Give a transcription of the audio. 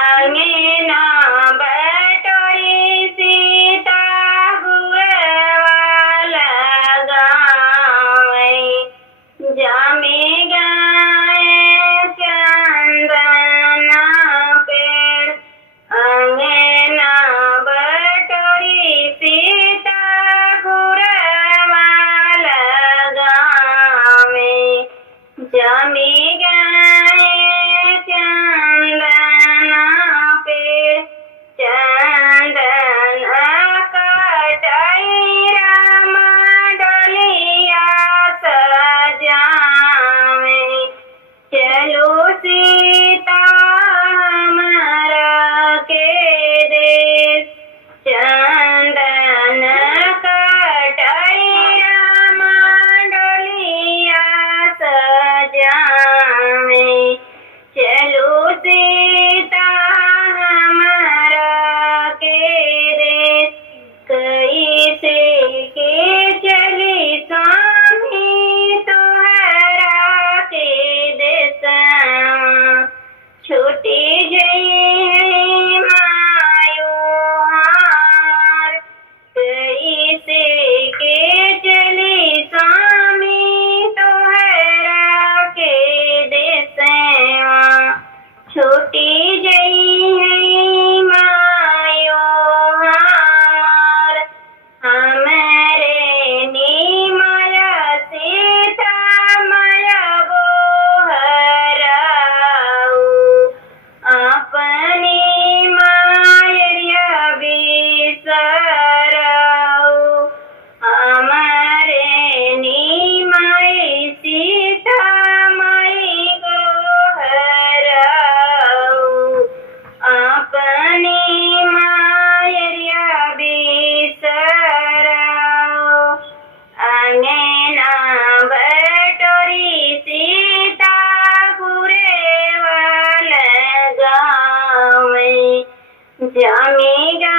अंगना बटोरी सीता गुरवाला गावे जामे गाए चंदना पेड़ अंगना बटोरी सीता गुरवाला गावे जामे गाए चंदना पेड़ चंदन कटाई राम डोलिया सजावे चलो सीता हमारा के देश चंदन कटाई राम डोलिया सजावे चलो सीता हमारा के देश कैसे के चली स्वामी तोहरा के देश छूटी जई मायो हार कैसे के चली स्वामी तोहरा के देश छोटी जई है मायो हार हमरे नीमाया सीता माया बोहराऊ अपनी मायरिया बिसराऊ हमारे नीमाई सीता माई गोहराऊ अपनी मायरिया बिसराऊ अंगना बटोरी सीता गुरवाला गावे जामे गा